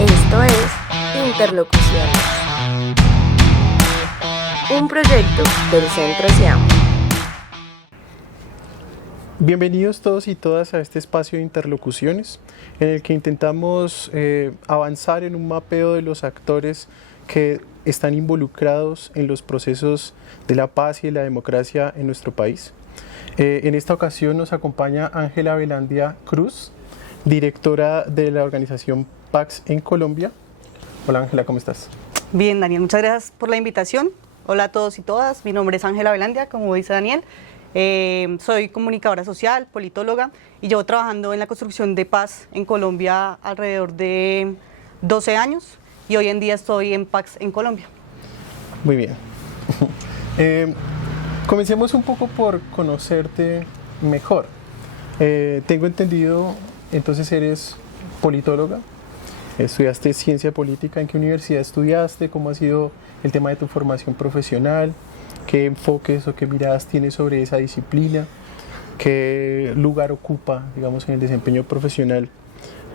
Esto es Interlocuciones, un proyecto del Centro SIAM. Bienvenidos todos y todas a este espacio de interlocuciones en el que intentamos avanzar en un mapeo de los actores que están involucrados en los procesos de la paz y de la democracia en nuestro país. En esta ocasión nos acompaña Ángela Velandia Cruz, directora de la organización PAX en Colombia. Hola Ángela, ¿cómo estás? Bien, Daniel, muchas gracias por la invitación. Hola a todos y todas, mi nombre es Ángela Velandia, como dice Daniel. Soy comunicadora social, politóloga y llevo trabajando en la construcción de paz en Colombia alrededor de 12 años y hoy en día estoy en PAX en Colombia. Muy bien. Comencemos un poco por conocerte mejor. Tengo entendido, entonces eres politóloga, estudiaste ciencia política. ¿En qué universidad estudiaste? ¿Cómo ha sido el tema de tu formación profesional? ¿Qué enfoques o qué miradas tienes sobre esa disciplina? ¿Qué lugar ocupa, digamos, en el desempeño profesional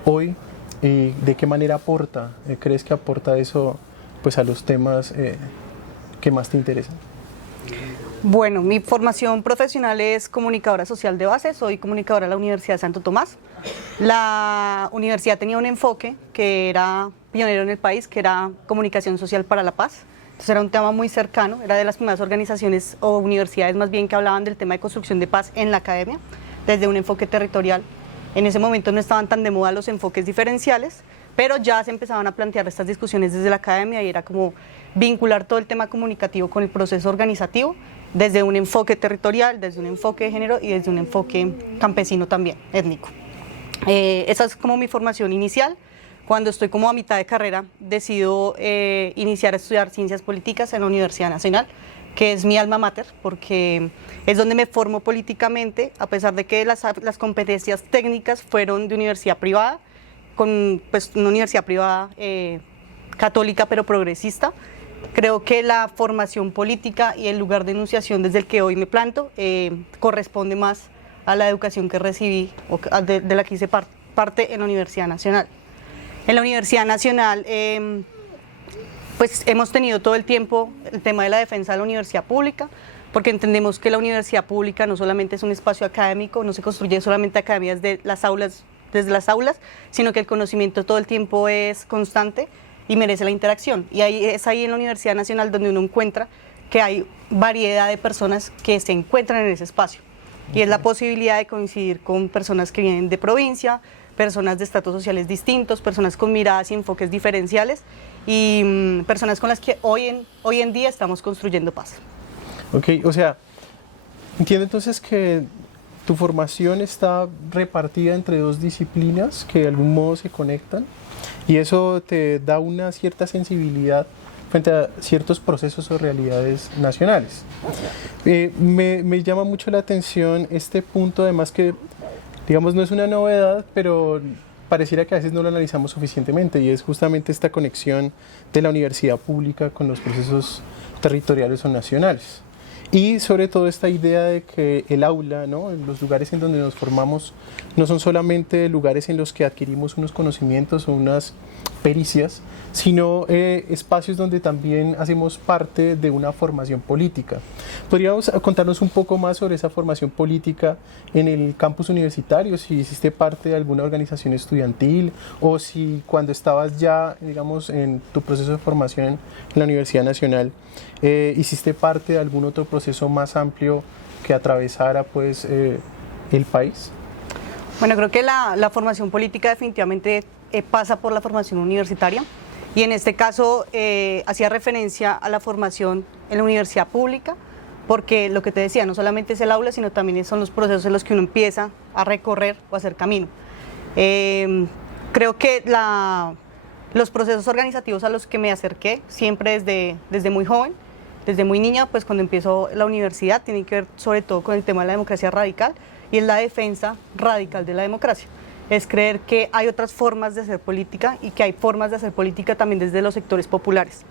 hoy? ¿Y de qué manera aporta, crees que aporta eso pues, a los temas que más te interesan? Bueno, mi formación profesional es comunicadora social de base, soy comunicadora de la Universidad de Santo Tomás. La universidad tenía un enfoque que era pionero en el país, que era comunicación social para la paz. Entonces era un tema muy cercano, era de las primeras organizaciones o universidades más bien que hablaban del tema de construcción de paz en la academia, desde un enfoque territorial. En ese momento no estaban tan de moda los enfoques diferenciales, pero ya se empezaban a plantear estas discusiones desde la academia y era como vincular todo el tema comunicativo con el proceso organizativo, desde un enfoque territorial, desde un enfoque de género y desde un enfoque campesino también, étnico. Esa es como mi formación inicial. Cuando estoy como a mitad de carrera, decido iniciar a estudiar Ciencias Políticas en la Universidad Nacional, que es mi alma mater, porque es donde me formo políticamente, a pesar de que las competencias técnicas fueron de universidad privada, con pues, una universidad privada católica pero progresista. Creo que la formación política y el lugar de enunciación desde el que hoy me planto corresponde más a la educación que recibí o de la que hice parte en la Universidad Nacional. En la Universidad Nacional pues hemos tenido todo el tiempo el tema de la defensa de la universidad pública, porque entendemos que la universidad pública no solamente es un espacio académico, no se construye solamente academias desde las aulas, sino que el conocimiento todo el tiempo es constante y merece la interacción. Y es ahí en la Universidad Nacional donde uno encuentra que hay variedad de personas que se encuentran en ese espacio. Y es la posibilidad de coincidir con personas que vienen de provincia, personas de estratos sociales distintos, personas con miradas y enfoques diferenciales y personas con las que hoy en día estamos construyendo paz. Ok, o sea, entiendo entonces que tu formación está repartida entre dos disciplinas que de algún modo se conectan y eso te da una cierta sensibilidad frente a ciertos procesos o realidades nacionales. Me llama mucho la atención este punto, además que, digamos, no es una novedad, pero pareciera que a veces no lo analizamos suficientemente y es justamente esta conexión de la universidad pública con los procesos territoriales o nacionales. Y sobre todo esta idea de que el aula, ¿no? Los lugares en donde nos formamos, no son solamente lugares en los que adquirimos unos conocimientos o unas pericias, sino espacios donde también hacemos parte de una formación política. ¿Podríamos contarnos un poco más sobre esa formación política en el campus universitario? Si hiciste parte de alguna organización estudiantil o si cuando estabas ya, digamos, en tu proceso de formación en la Universidad Nacional, hiciste parte de algún otro proceso más amplio que atravesara pues, el país. Bueno, creo que la formación política definitivamente pasa por la formación universitaria y en este caso hacía referencia a la formación en la universidad pública porque lo que te decía, no solamente es el aula, sino también son los procesos en los que uno empieza a recorrer o a hacer camino. Creo que los procesos organizativos a los que me acerqué siempre desde muy joven, desde muy niña, pues cuando empiezo la universidad, tienen que ver sobre todo con el tema de la democracia radical y es la defensa radical de la democracia. Es creer que hay otras formas de hacer política y que hay formas de hacer política también desde los sectores populares.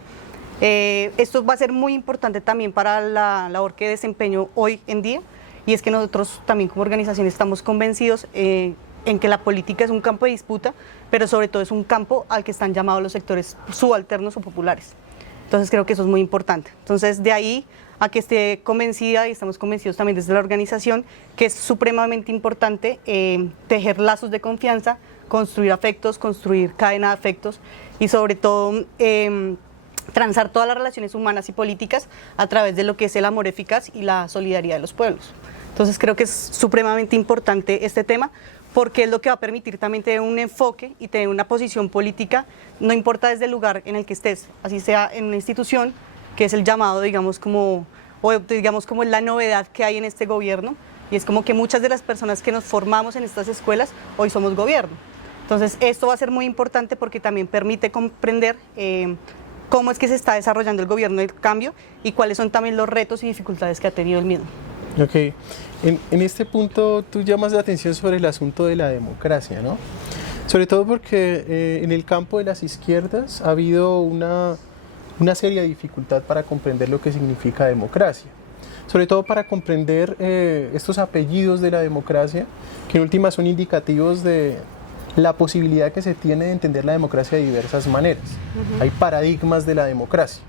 Esto va a ser muy importante también para la labor que desempeño hoy en día y es que nosotros también como organización estamos convencidos en que la política es un campo de disputa, pero sobre todo es un campo al que están llamados los sectores subalternos o populares. Entonces creo que eso es muy importante. Entonces de ahí a que esté convencida, y estamos convencidos también desde la organización, que es supremamente importante tejer lazos de confianza, construir afectos, construir cadena de afectos y sobre todo transar todas las relaciones humanas y políticas a través de lo que es el amor eficaz y la solidaridad de los pueblos. Entonces creo que es supremamente importante este tema porque es lo que va a permitir también tener un enfoque y tener una posición política, no importa desde el lugar en el que estés, así sea en una institución, que es el llamado, digamos, como la novedad que hay en este gobierno, y es como que muchas de las personas que nos formamos en estas escuelas hoy somos gobierno. Entonces esto va a ser muy importante porque también permite comprender cómo es que se está desarrollando el gobierno del cambio y cuáles son también los retos y dificultades que ha tenido el mismo. Ok, en este punto tú llamas la atención sobre el asunto de la democracia, ¿no? Sobre todo porque en el campo de las izquierdas ha habido una seria dificultad para comprender lo que significa democracia. Sobre todo para comprender estos apellidos de la democracia, que en última son indicativos de la posibilidad que se tiene de entender la democracia de diversas maneras. Hay paradigmas de la democracia.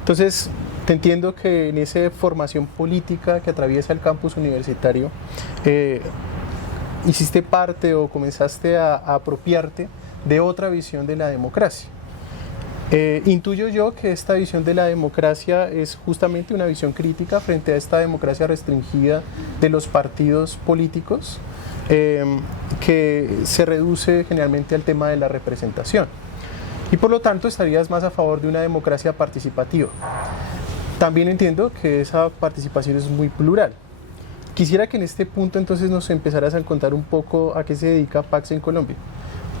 Entonces, te entiendo que en esa formación política que atraviesa el campus universitario, hiciste parte o comenzaste a apropiarte de otra visión de la democracia. Intuyo yo que esta visión de la democracia es justamente una visión crítica frente a esta democracia restringida de los partidos políticos, que se reduce generalmente al tema de la representación. Y por lo tanto estarías más a favor de una democracia participativa. También entiendo que esa participación es muy plural. Quisiera que en este punto entonces nos empezaras a contar un poco a qué se dedica PACS en Colombia.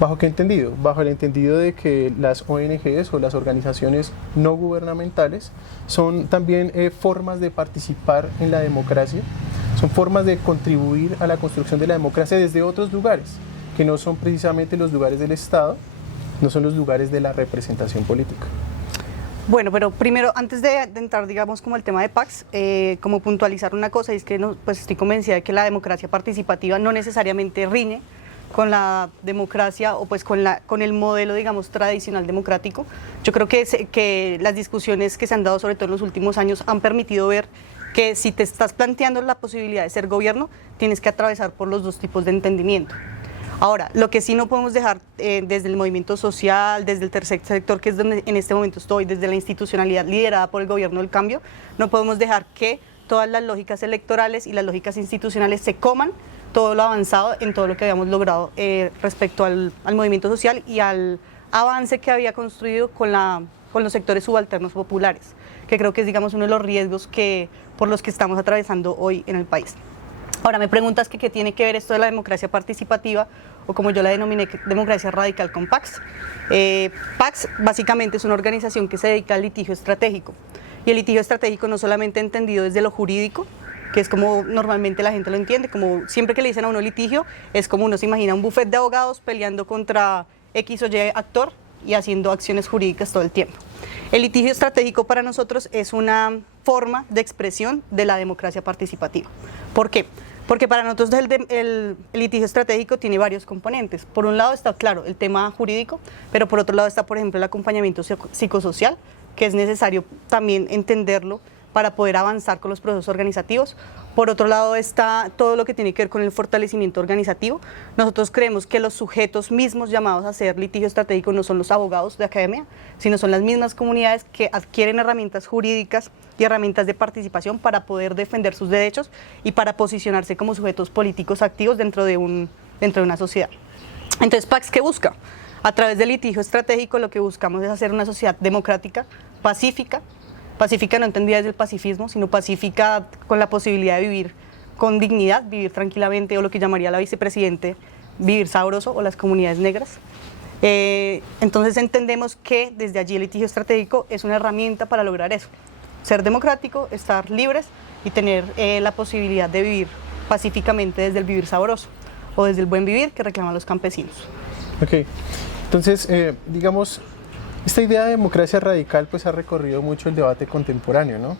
¿Bajo qué entendido? Bajo el entendido de que las ONGs o las organizaciones no gubernamentales son también formas de participar en la democracia, son formas de contribuir a la construcción de la democracia desde otros lugares, que no son precisamente los lugares del Estado, no son los lugares de la representación política. Bueno, pero primero, antes de entrar, digamos, como el tema de PACS, como puntualizar una cosa, y es que pues estoy convencida de que la democracia participativa no necesariamente riñe con la democracia o pues con el modelo, digamos, tradicional democrático. Yo creo que las discusiones que se han dado, sobre todo en los últimos años, han permitido ver que si te estás planteando la posibilidad de ser gobierno, tienes que atravesar por los dos tipos de entendimiento. Ahora, lo que sí no podemos dejar desde el movimiento social, desde el tercer sector, que es donde en este momento estoy, desde la institucionalidad liderada por el gobierno del cambio, no podemos dejar que todas las lógicas electorales y las lógicas institucionales se coman todo lo avanzado en todo lo que habíamos logrado respecto al movimiento social y al avance que había construido con los sectores subalternos populares, que creo que es, digamos, uno de los riesgos por los que estamos atravesando hoy en el país. Ahora, me preguntas que qué tiene que ver esto de la democracia participativa, o como yo la denominé, democracia radical, con PACS. PACS básicamente es una organización que se dedica al litigio estratégico, y el litigio estratégico no solamente entendido desde lo jurídico, que es como normalmente la gente lo entiende, como siempre que le dicen a uno litigio, es como uno se imagina un bufete de abogados peleando contra X o Y actor y haciendo acciones jurídicas todo el tiempo. El litigio estratégico para nosotros es una forma de expresión de la democracia participativa. ¿Por qué? Porque para nosotros el litigio estratégico tiene varios componentes. Por un lado está, claro, el tema jurídico, pero por otro lado está, por ejemplo, el acompañamiento psicosocial, que es necesario también entenderlo para poder avanzar con los procesos organizativos. Por otro lado está todo lo que tiene que ver con el fortalecimiento organizativo. Nosotros creemos que los sujetos mismos llamados a hacer litigio estratégico no son los abogados de academia, sino son las mismas comunidades que adquieren herramientas jurídicas y herramientas de participación para poder defender sus derechos y para posicionarse como sujetos políticos activos dentro de una sociedad. Entonces, PACS, ¿qué busca? A través del litigio estratégico lo que buscamos es hacer una sociedad democrática, pacífica no entendida desde el pacifismo, sino pacífica con la posibilidad de vivir con dignidad, vivir tranquilamente, o lo que llamaría la vicepresidente, vivir sabroso, o las comunidades negras. Entonces entendemos que desde allí el litigio estratégico es una herramienta para lograr eso, ser democrático, estar libres y tener la posibilidad de vivir pacíficamente desde el vivir sabroso, o desde el buen vivir que reclaman los campesinos. Ok, entonces, digamos, esta idea de democracia radical pues ha recorrido mucho el debate contemporáneo, ¿no?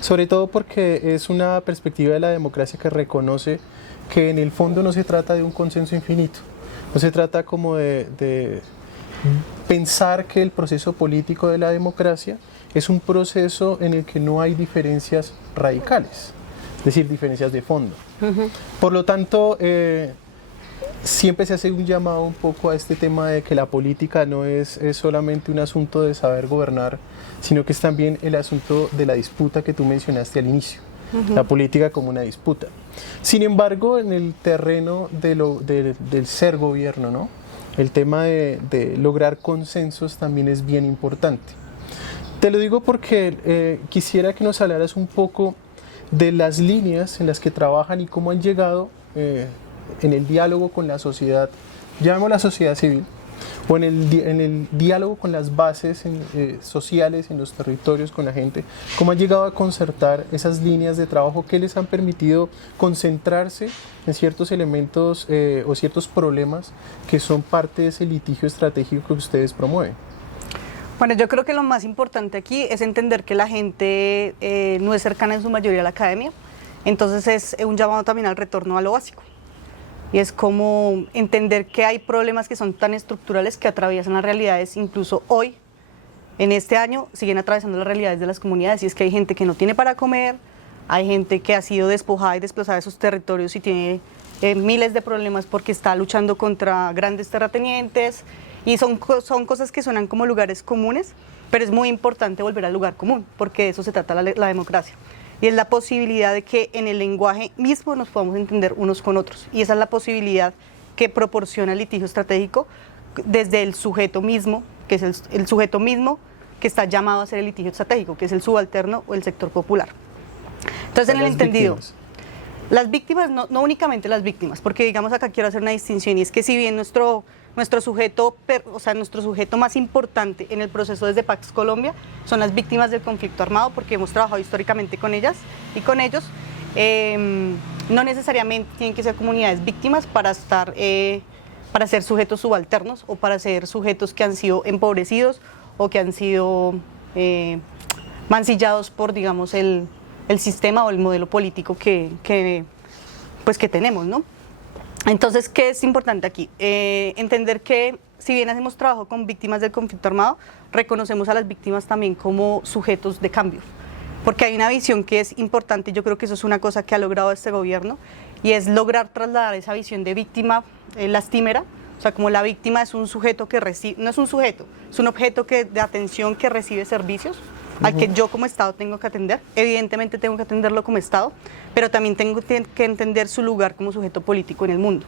Sobre todo porque es una perspectiva de la democracia que reconoce que en el fondo no se trata de un consenso infinito, no se trata como de pensar que el proceso político de la democracia es un proceso en el que no hay diferencias radicales, es decir, diferencias de fondo. Por lo tanto, siempre se hace un llamado un poco a este tema de que la política no es solamente un asunto de saber gobernar, sino que es también el asunto de la disputa que tú mencionaste al inicio, la política como una disputa. Sin embargo, en el terreno del ser gobierno, ¿no? El tema de lograr consensos también es bien importante. Te lo digo porque quisiera que nos hablaras un poco de las líneas en las que trabajan y cómo han llegado en el diálogo con la sociedad, llamémosla sociedad civil, o en el diálogo con las bases sociales en los territorios, con la gente, cómo han llegado a concertar esas líneas de trabajo que les han permitido concentrarse en ciertos elementos o ciertos problemas que son parte de ese litigio estratégico que ustedes promueven. Bueno, yo creo que lo más importante aquí es entender que la gente no es cercana en su mayoría a la academia, entonces es un llamado también al retorno a lo básico. Y es como entender que hay problemas que son tan estructurales que atraviesan las realidades, incluso hoy, en este año, siguen atravesando las realidades de las comunidades. Y es que hay gente que no tiene para comer, hay gente que ha sido despojada y desplazada de sus territorios y tiene miles de problemas porque está luchando contra grandes terratenientes. Y son cosas que suenan como lugares comunes, pero es muy importante volver al lugar común, porque de eso se trata la democracia. Y es la posibilidad de que en el lenguaje mismo nos podamos entender unos con otros. Y esa es la posibilidad que proporciona el litigio estratégico desde el sujeto mismo, que es el sujeto mismo que está llamado a ser el litigio estratégico, que es el subalterno o el sector popular. Entonces, en el entendido, las víctimas, no únicamente las víctimas, porque digamos acá quiero hacer una distinción, y es que si bien nuestro sujeto más importante en el proceso desde Pax Colombia son las víctimas del conflicto armado, porque hemos trabajado históricamente con ellas y con ellos, no necesariamente tienen que ser comunidades víctimas para ser sujetos subalternos o para ser sujetos que han sido empobrecidos o que han sido mancillados por, digamos, el sistema o el modelo político que tenemos, ¿no? Entonces, ¿qué es importante aquí? Entender que si bien hacemos trabajo con víctimas del conflicto armado, reconocemos a las víctimas también como sujetos de cambio, porque hay una visión que es importante, y yo creo que eso es una cosa que ha logrado este gobierno, y es lograr trasladar esa visión de víctima lastimera, o sea, como la víctima es un sujeto que recibe, no es un sujeto, es un objeto de atención que recibe servicios, al que yo como Estado tengo que atender. Evidentemente tengo que atenderlo como Estado, pero también tengo que entender su lugar como sujeto político en el mundo.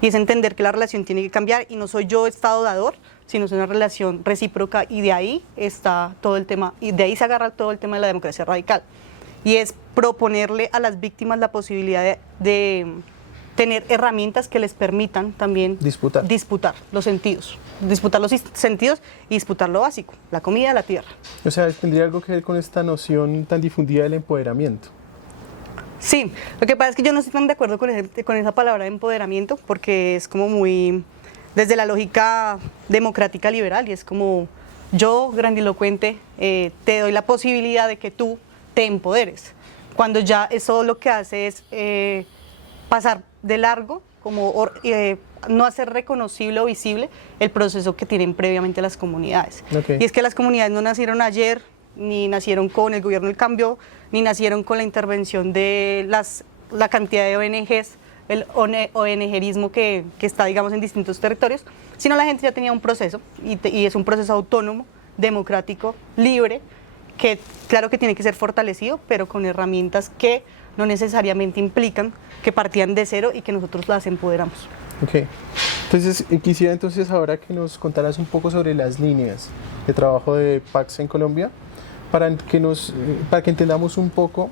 Y es entender que la relación tiene que cambiar y no soy yo Estado dador, sino es una relación recíproca, y de ahí está todo el tema, y de ahí se agarra todo el tema de la democracia radical. Y es proponerle a las víctimas la posibilidad de tener herramientas que les permitan también disputar los sentidos. Disputar los sentidos y disputar lo básico, la comida, la tierra. O sea, ¿tendría algo que ver con esta noción tan difundida del empoderamiento? Sí, lo que pasa es que yo no estoy tan de acuerdo con esa palabra de empoderamiento, porque es como muy desde la lógica democrática liberal, y es como yo, grandilocuente, te doy la posibilidad de que tú te empoderes, cuando ya eso lo que hace es pasar de largo, como no hacer reconocible o visible el proceso que tienen previamente las comunidades. Okay. Y es que las comunidades no nacieron ayer, ni nacieron con el gobierno del cambio, ni nacieron con la intervención de la cantidad de ONGs, el ONGerismo que está, digamos, en distintos territorios, sino la gente ya tenía un proceso, y es un proceso autónomo, democrático, libre, que claro que tiene que ser fortalecido, pero con herramientas que no necesariamente implican que partían de cero y que nosotros las empoderamos. Ok, entonces quisiera ahora que nos contaras un poco sobre las líneas de trabajo de Pax en Colombia, para que entendamos un poco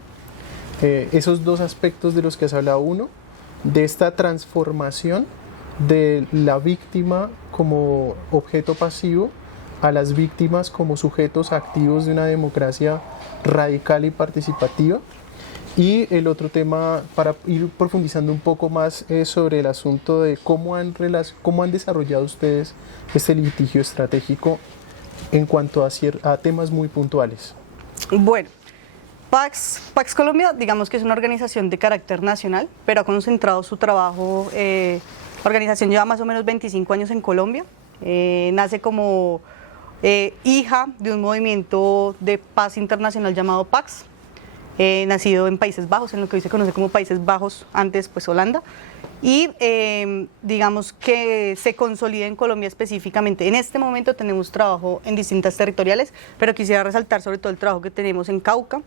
esos dos aspectos de los que has hablado. Uno, de esta transformación de la víctima como objeto pasivo a las víctimas como sujetos activos de una democracia radical y participativa. Y el otro tema, para ir profundizando un poco más, es sobre el asunto de cómo han desarrollado ustedes este litigio estratégico en cuanto a temas muy puntuales. Bueno, Pax Colombia, digamos que es una organización de carácter nacional, pero ha concentrado su trabajo. La organización lleva más o menos 25 años en Colombia. Nace como hija de un movimiento de paz internacional llamado Pax, nacido en Países Bajos, en lo que hoy se conoce como Países Bajos, antes pues Holanda. Y digamos que se consolida en Colombia específicamente. En este momento tenemos trabajo en distintas territoriales, pero quisiera resaltar sobre todo el trabajo que tenemos en Cauca,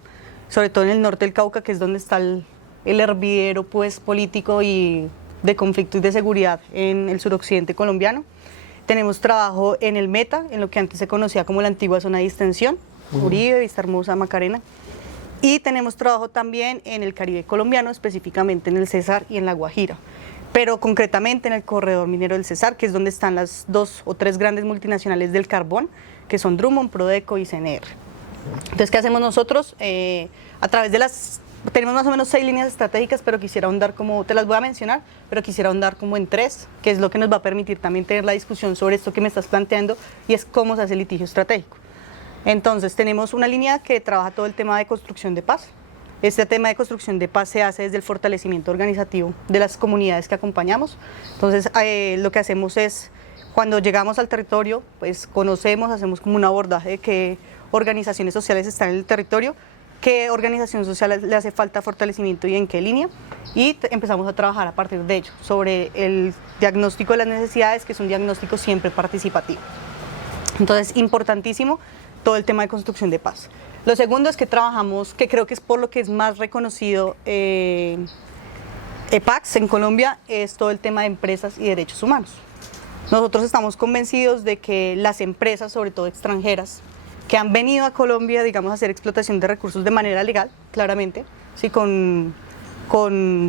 sobre todo en el norte del Cauca, que es donde está el hervidero pues, político y de conflicto y de seguridad en el suroccidente colombiano. Tenemos trabajo en el Meta, en lo que antes se conocía como la antigua zona de distensión, Uribe, Vista Hermosa, Macarena. Y tenemos trabajo también en el Caribe colombiano, específicamente en el Cesar y en la Guajira, pero concretamente en el corredor minero del Cesar, que es donde están las 2 o 3 grandes multinacionales del carbón, que son Drummond, Prodeco y CNR. Entonces, ¿qué hacemos nosotros? A través de tenemos más o menos 6 líneas estratégicas, pero quisiera ahondar te las voy a mencionar, pero quisiera ahondar como en 3, que es lo que nos va a permitir también tener la discusión sobre esto que me estás planteando, y es cómo se hace el litigio estratégico. Entonces, tenemos una línea que trabaja todo el tema de construcción de paz. Este tema de construcción de paz se hace desde el fortalecimiento organizativo de las comunidades que acompañamos. Entonces, lo que hacemos es, cuando llegamos al territorio, pues conocemos, hacemos como un abordaje de qué organizaciones sociales están en el territorio, qué organización social le hace falta fortalecimiento y en qué línea, y empezamos a trabajar a partir de ello, sobre el diagnóstico de las necesidades, que es un diagnóstico siempre participativo. Entonces, importantísimo todo el tema de construcción de paz. Lo segundo es que trabajamos, que creo que es por lo que es más reconocido EPAX en Colombia, es todo el tema de empresas y derechos humanos. Nosotros estamos convencidos de que las empresas, sobre todo extranjeras, que han venido a Colombia, digamos, a hacer explotación de recursos de manera legal, claramente, ¿sí? con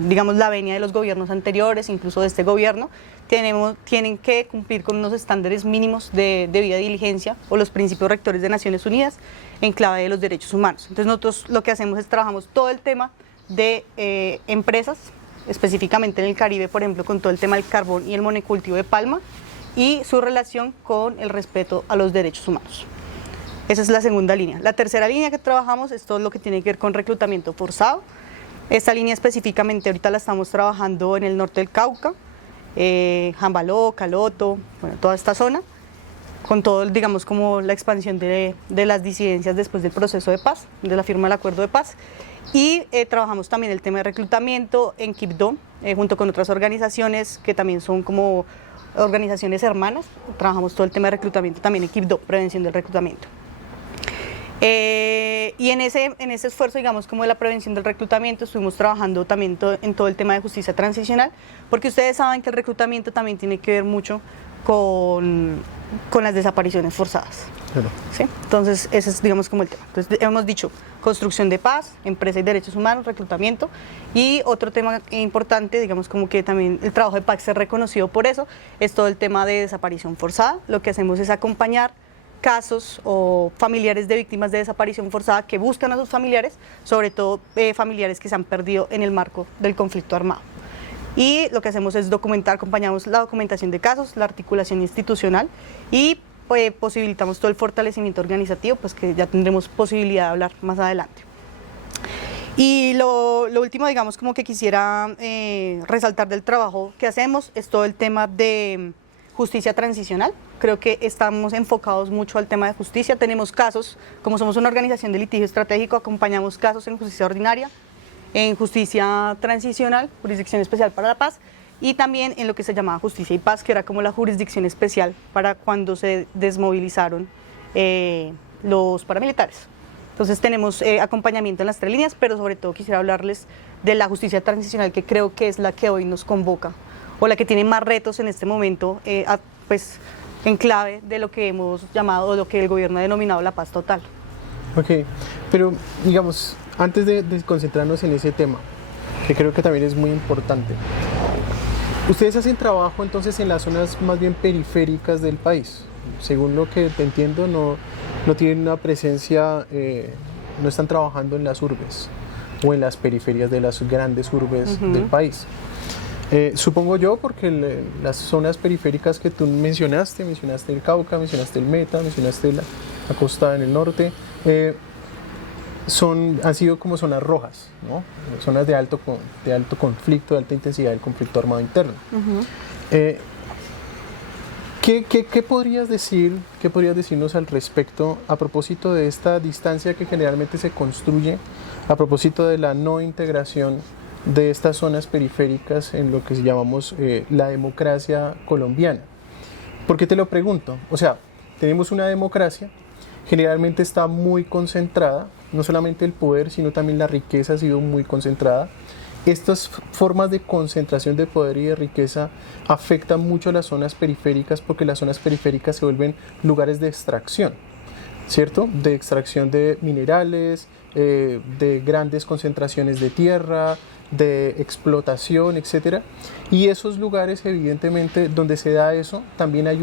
digamos, la venia de los gobiernos anteriores, incluso de este gobierno, tienen que cumplir con unos estándares mínimos de debida diligencia o los principios rectores de Naciones Unidas en clave de los derechos humanos. Entonces nosotros lo que hacemos es trabajamos todo el tema de empresas, específicamente en el Caribe, por ejemplo, con todo el tema del carbón y el monocultivo de palma y su relación con el respeto a los derechos humanos. Esa es la segunda línea. La tercera línea que trabajamos es todo lo que tiene que ver con reclutamiento forzado. Esta línea específicamente ahorita la estamos trabajando en el norte del Cauca, Jambaló, Caloto, bueno, toda esta zona, con todo, digamos, como la expansión de las disidencias después del proceso de paz, de la firma del acuerdo de paz. Y trabajamos también el tema de reclutamiento en Quibdó, junto con otras organizaciones que también son como organizaciones hermanas. Trabajamos todo el tema de reclutamiento también en Quibdó, prevención del reclutamiento. Y en ese esfuerzo, digamos, como de la prevención del reclutamiento, estuvimos trabajando también en todo el tema de justicia transicional, porque ustedes saben que el reclutamiento también tiene que ver mucho con las desapariciones forzadas. Claro. ¿Sí? Entonces, ese es, digamos, como el tema. Entonces, hemos dicho construcción de paz, empresa y derechos humanos, reclutamiento, y otro tema importante, digamos, como que también el trabajo de PAC es reconocido por eso, es todo el tema de desaparición forzada. Lo que hacemos es acompañar casos o familiares de víctimas de desaparición forzada que buscan a sus familiares, sobre todo familiares que se han perdido en el marco del conflicto armado. Y lo que hacemos es acompañamos la documentación de casos, la articulación institucional y posibilitamos todo el fortalecimiento organizativo, pues que ya tendremos posibilidad de hablar más adelante. Y lo último, digamos, como que quisiera resaltar del trabajo que hacemos es todo el tema de justicia transicional. Creo que estamos enfocados mucho al tema de justicia. Tenemos casos, como somos una organización de litigio estratégico, acompañamos casos en justicia ordinaria, en justicia transicional, jurisdicción especial para la paz, y también en lo que se llamaba justicia y paz, que era como la jurisdicción especial para cuando se desmovilizaron los paramilitares. Entonces tenemos acompañamiento en las 3 líneas, pero sobre todo quisiera hablarles de la justicia transicional, que creo que es la que hoy nos convoca, o la que tiene más retos en este momento, pues en clave de lo que hemos llamado, o lo que el gobierno ha denominado la paz total. Ok, pero digamos, antes de concentrarnos en ese tema, que creo que también es muy importante, ustedes hacen trabajo entonces en las zonas más bien periféricas del país. Según lo que te entiendo, no tienen una presencia, no están trabajando en las urbes o en las periferias de las grandes urbes del país. Supongo yo, porque las zonas periféricas que tú mencionaste el Cauca, mencionaste el Meta, mencionaste la costa en el norte, han sido como zonas rojas, ¿no? Zonas de alto conflicto, de alta intensidad del conflicto armado interno. ¿Qué podrías decir, qué podrías decirnos al respecto a propósito de esta distancia que generalmente se construye, a propósito de la no integración de estas zonas periféricas en lo que llamamos la democracia colombiana? ¿Por qué te lo pregunto? O sea, tenemos una democracia, generalmente está muy concentrada, no solamente el poder, sino también la riqueza ha sido muy concentrada. Estas formas de concentración de poder y de riqueza afectan mucho a las zonas periféricas porque las zonas periféricas se vuelven lugares de extracción, ¿cierto? De extracción de minerales, de grandes concentraciones de tierra, de explotación, etc. Y esos lugares, evidentemente, donde se da eso, también hay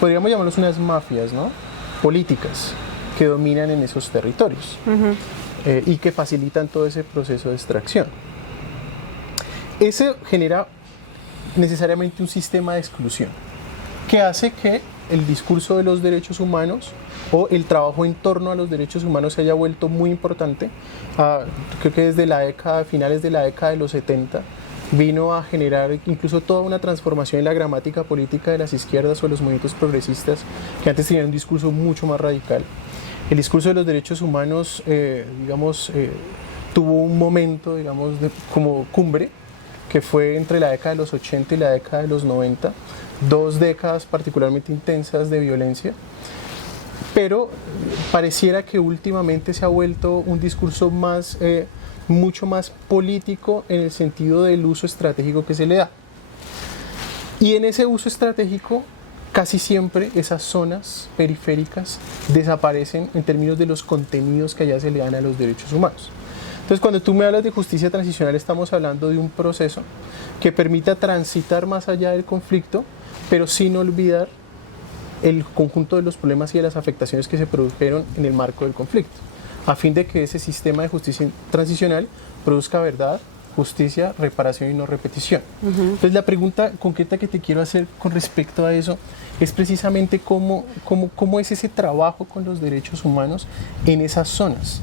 podríamos llamarlos unas mafias, ¿no? Políticas que dominan en esos territorios y que facilitan todo ese proceso de extracción. Eso genera necesariamente un sistema de exclusión que hace que el discurso de los derechos humanos o el trabajo en torno a los derechos humanos se haya vuelto muy importante. Creo que desde finales de la década de los 70 vino a generar incluso toda una transformación en la gramática política de las izquierdas o los movimientos progresistas que antes tenían un discurso mucho más radical. El discurso de los derechos humanos, tuvo un momento, como cumbre, que fue entre la década de los 80 y la década de los 90, 2 décadas particularmente intensas de violencia, pero pareciera que últimamente se ha vuelto un discurso mucho más político en el sentido del uso estratégico que se le da. Y en ese uso estratégico, casi siempre esas zonas periféricas desaparecen en términos de los contenidos que allá se le dan a los derechos humanos. Entonces, cuando tú me hablas de justicia transicional, estamos hablando de un proceso que permita transitar más allá del conflicto, pero sin olvidar el conjunto de los problemas y de las afectaciones que se produjeron en el marco del conflicto, a fin de que ese sistema de justicia transicional produzca verdad, justicia, reparación y no repetición. Entonces, la pregunta concreta que te quiero hacer con respecto a eso es precisamente cómo es ese trabajo con los derechos humanos en esas zonas.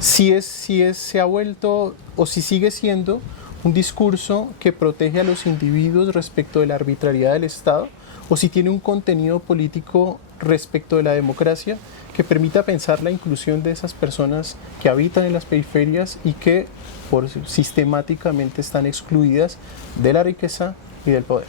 Se ha vuelto o si sigue siendo un discurso que protege a los individuos respecto de la arbitrariedad del Estado, o si tiene un contenido político respecto de la democracia que permita pensar la inclusión de esas personas que habitan en las periferias y que sistemáticamente están excluidas de la riqueza y del poder.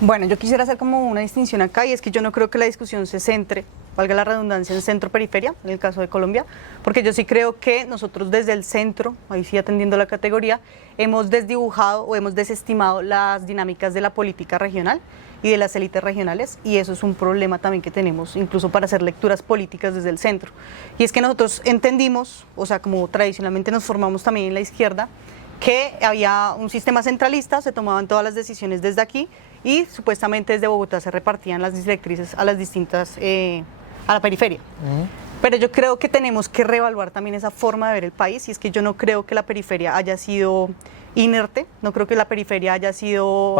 Bueno, yo quisiera hacer como una distinción acá, y es que yo no creo que la discusión se centre, valga la redundancia, en centro-periferia, en el caso de Colombia, porque yo sí creo que nosotros desde el centro, ahí sí atendiendo la categoría, hemos desdibujado o hemos desestimado las dinámicas de la política regional y de las élites regionales, y eso es un problema también que tenemos, incluso para hacer lecturas políticas desde el centro. Y es que nosotros entendimos, o sea, como tradicionalmente nos formamos también en la izquierda, que había un sistema centralista, se tomaban todas las decisiones desde aquí, y supuestamente desde Bogotá se repartían las directrices a las distintas, a la periferia. Pero yo creo que tenemos que reevaluar también esa forma de ver el país, y es que yo no creo que la periferia haya sido inerte, no creo que la periferia haya sido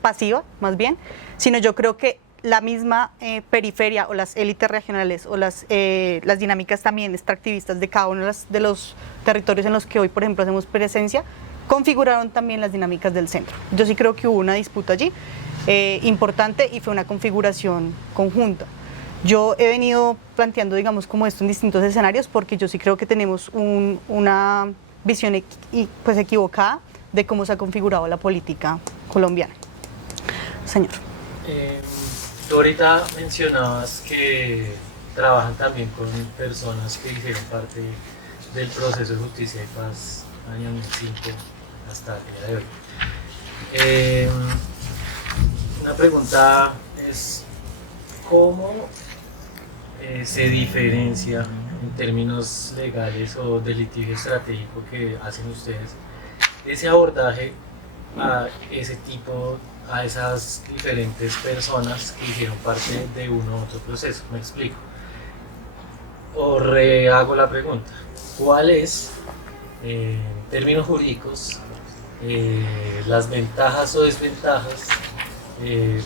pasiva más bien, sino yo creo que la misma periferia o las élites regionales o las dinámicas también extractivistas de cada uno de los territorios en los que hoy, por ejemplo, hacemos presencia, configuraron también las dinámicas del centro. Yo sí creo que hubo una disputa allí importante y fue una configuración conjunta. Yo he venido planteando, digamos, como esto en distintos escenarios porque yo sí creo que tenemos una visión pues equivocada de cómo se ha configurado la política colombiana. Señor. Tú ahorita mencionabas que trabajan también con personas que hicieron parte del proceso de justicia y paz año 2005 hasta el día de hoy. Una pregunta es, ¿cómo se diferencia en términos legales o del litigio estratégico que hacen ustedes ese abordaje a ese tipo, a esas diferentes personas que hicieron parte de uno u otro proceso? Me explico. O rehago la pregunta. ¿Cuál es, en términos jurídicos, las ventajas o desventajas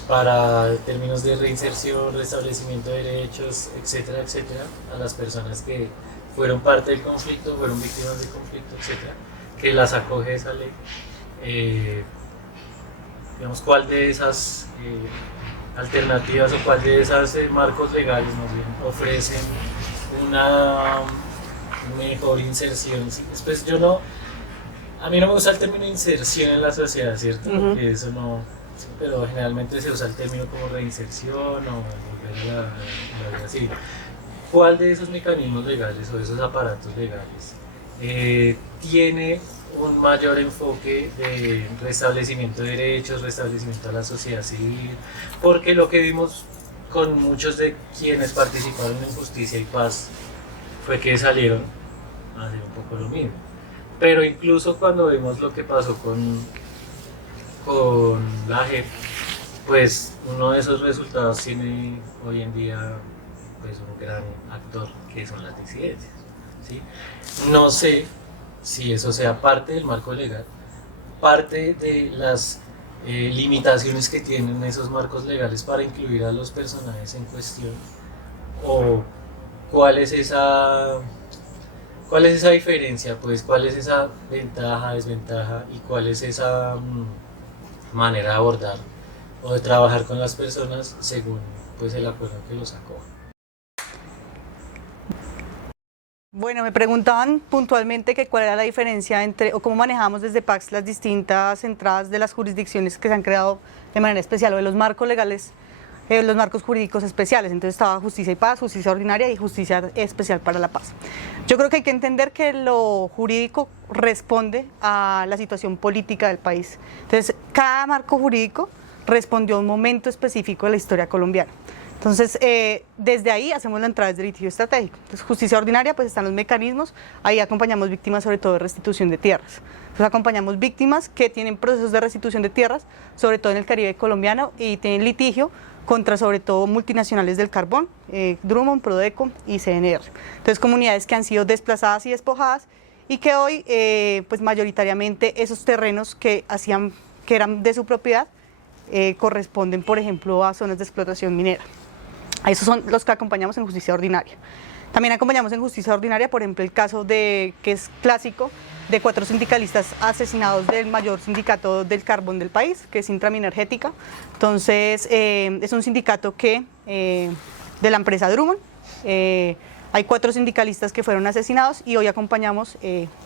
para términos de reinserción, restablecimiento de derechos, etcétera, etcétera, a las personas que fueron parte del conflicto, fueron víctimas del conflicto, etcétera, que las acoge esa ley. Digamos, ¿cuál de esas alternativas o cuál de esos marcos legales más bien ofrecen una mejor inserción? ¿Sí? Después a mí no me gusta el término inserción en la sociedad, ¿cierto? Porque eso no, pero generalmente se usa el término como reinserción o volver a la vida así. ¿Cuál de esos mecanismos legales o de esos aparatos legales tiene un mayor enfoque de restablecimiento de derechos, restablecimiento a la sociedad civil? Porque lo que vimos con muchos de quienes participaron en Justicia y Paz fue que salieron a hacer un poco lo mismo. Pero incluso cuando vemos lo que pasó con la JEP, pues uno de esos resultados tiene hoy en día pues un gran actor que son las disidencias, ¿sí? No sé si eso sea parte del marco legal, parte de las limitaciones que tienen esos marcos legales para incluir a los personajes en cuestión, o cuál es esa diferencia, pues cuál es esa ventaja, desventaja y cuál es esa manera de abordar o de trabajar con las personas según pues el acuerdo que los acoge. Bueno, me preguntaban puntualmente que cuál era la diferencia entre, o cómo manejamos desde PACS las distintas entradas de las jurisdicciones que se han creado de manera especial, o de los marcos legales, los marcos jurídicos especiales. Entonces estaba Justicia y Paz, Justicia Ordinaria y Justicia Especial para la Paz. Yo creo que hay que entender que lo jurídico responde a la situación política del país. Entonces, cada marco jurídico respondió a un momento específico de la historia colombiana. Entonces, desde ahí hacemos la entrada desde litigio estratégico. Entonces, Justicia Ordinaria, pues están los mecanismos, ahí acompañamos víctimas sobre todo de restitución de tierras. Entonces, acompañamos víctimas que tienen procesos de restitución de tierras, sobre todo en el Caribe colombiano, y tienen litigio contra sobre todo multinacionales del carbón, Drummond, Prodeco y CNR. Entonces, comunidades que han sido desplazadas y despojadas y que hoy, pues mayoritariamente esos terrenos que eran de su propiedad, corresponden, por ejemplo, a zonas de explotación minera. Esos son los que acompañamos en Justicia Ordinaria. También acompañamos en Justicia Ordinaria, por ejemplo, el caso que es clásico, de 4 sindicalistas asesinados del mayor sindicato del carbón del país, que es Intraminergética. Entonces, es un sindicato de la empresa Drummond. Hay 4 sindicalistas que fueron asesinados y hoy acompañamos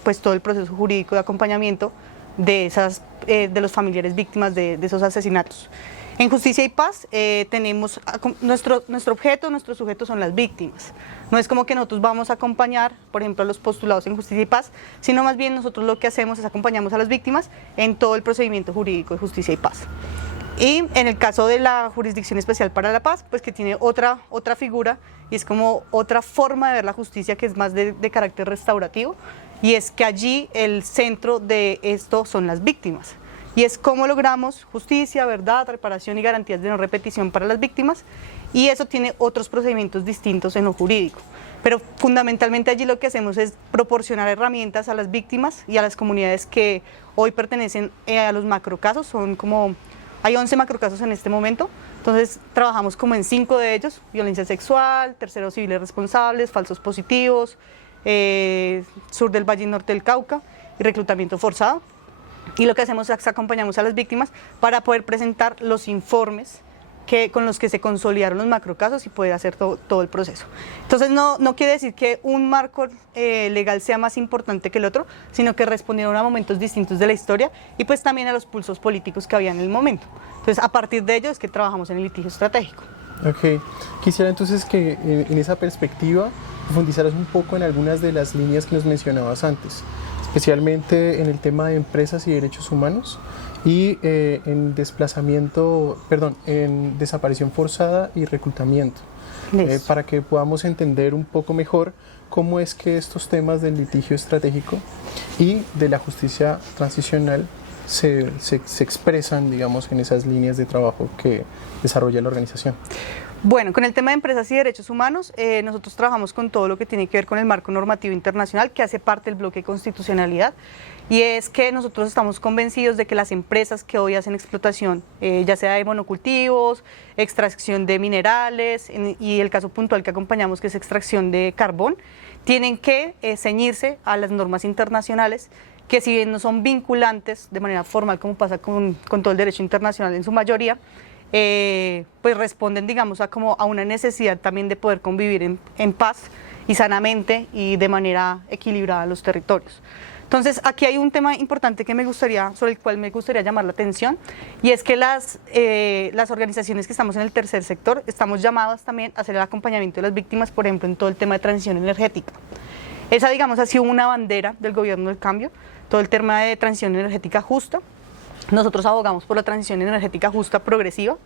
pues todo el proceso jurídico de acompañamiento de los familiares víctimas de esos asesinatos. En Justicia y Paz tenemos nuestro objeto, nuestro sujeto son las víctimas. No es como que nosotros vamos a acompañar, por ejemplo, a los postulados en Justicia y Paz, sino más bien nosotros lo que hacemos es acompañamos a las víctimas en todo el procedimiento jurídico de Justicia y Paz. Y en el caso de la Jurisdicción Especial para la Paz, pues que tiene otra figura y es como otra forma de ver la justicia que es más de carácter restaurativo, y es que allí el centro de esto son las víctimas. Y es cómo logramos justicia, verdad, reparación y garantías de no repetición para las víctimas, y eso tiene otros procedimientos distintos en lo jurídico. Pero fundamentalmente allí lo que hacemos es proporcionar herramientas a las víctimas y a las comunidades que hoy pertenecen a los macrocasos. Hay 11 macrocasos en este momento, entonces trabajamos como en 5 de ellos: violencia sexual, terceros civiles responsables, falsos positivos, sur del Valle y norte del Cauca y reclutamiento forzado. Y lo que hacemos es acompañamos a las víctimas para poder presentar los informes con los que se consolidaron los macrocasos y poder hacer todo el proceso. Entonces no quiere decir que un marco legal sea más importante que el otro, sino que respondieron a momentos distintos de la historia y pues también a los pulsos políticos que había en el momento. Entonces, a partir de ello es que trabajamos en el litigio estratégico. Ok, quisiera entonces que en esa perspectiva profundizaras un poco en algunas de las líneas que nos mencionabas antes, especialmente en el tema de empresas y derechos humanos y en desaparición forzada y reclutamiento, para que podamos entender un poco mejor cómo es que estos temas del litigio estratégico y de la justicia transicional se expresan, digamos, en esas líneas de trabajo que desarrolla la organización? Bueno, con el tema de empresas y derechos humanos, nosotros trabajamos con todo lo que tiene que ver con el marco normativo internacional que hace parte del bloque de constitucionalidad, y es que nosotros estamos convencidos de que las empresas que hoy hacen explotación, ya sea de monocultivos, extracción de minerales y el caso puntual que acompañamos que es extracción de carbón, tienen que ceñirse a las normas internacionales que si bien no son vinculantes de manera formal como pasa con todo el derecho internacional en su mayoría, pues responden, digamos, a una necesidad también de poder convivir en paz y sanamente y de manera equilibrada los territorios. Entonces, aquí hay un tema importante sobre el cual me gustaría llamar la atención, y es que las organizaciones que estamos en el tercer sector estamos llamadas también a hacer el acompañamiento de las víctimas, por ejemplo, en todo el tema de transición energética. Esa, digamos, ha sido una bandera del gobierno del cambio, todo el tema de transición energética justa. Nosotros abogamos por la transición energética justa progresiva,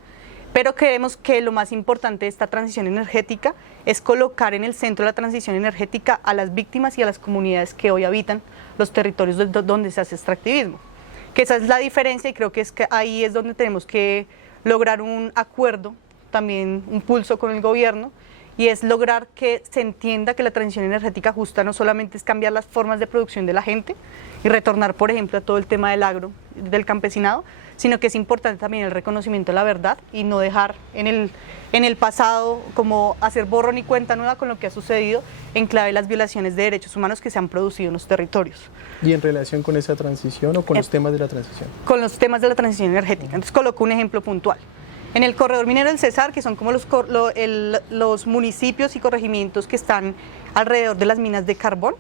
pero creemos que lo más importante de esta transición energética es colocar en el centro de la transición energética a las víctimas y a las comunidades que hoy habitan los territorios donde se hace extractivismo. Que esa es la diferencia, y creo que ahí es donde tenemos que lograr un acuerdo, también un pulso con el gobierno, y es lograr que se entienda que la transición energética justa no solamente es cambiar las formas de producción de la gente y retornar, por ejemplo, a todo el tema del agro, del campesinado, sino que es importante también el reconocimiento de la verdad y no dejar en el pasado como hacer borrón y cuenta nueva con lo que ha sucedido en clave de las violaciones de derechos humanos que se han producido en los territorios. ¿Y en relación con esa transición o con los temas de la transición? Con los temas de la transición energética. Entonces coloco un ejemplo puntual. En el corredor minero del Cesar, que son como los municipios y corregimientos que están alrededor de las minas de carbón,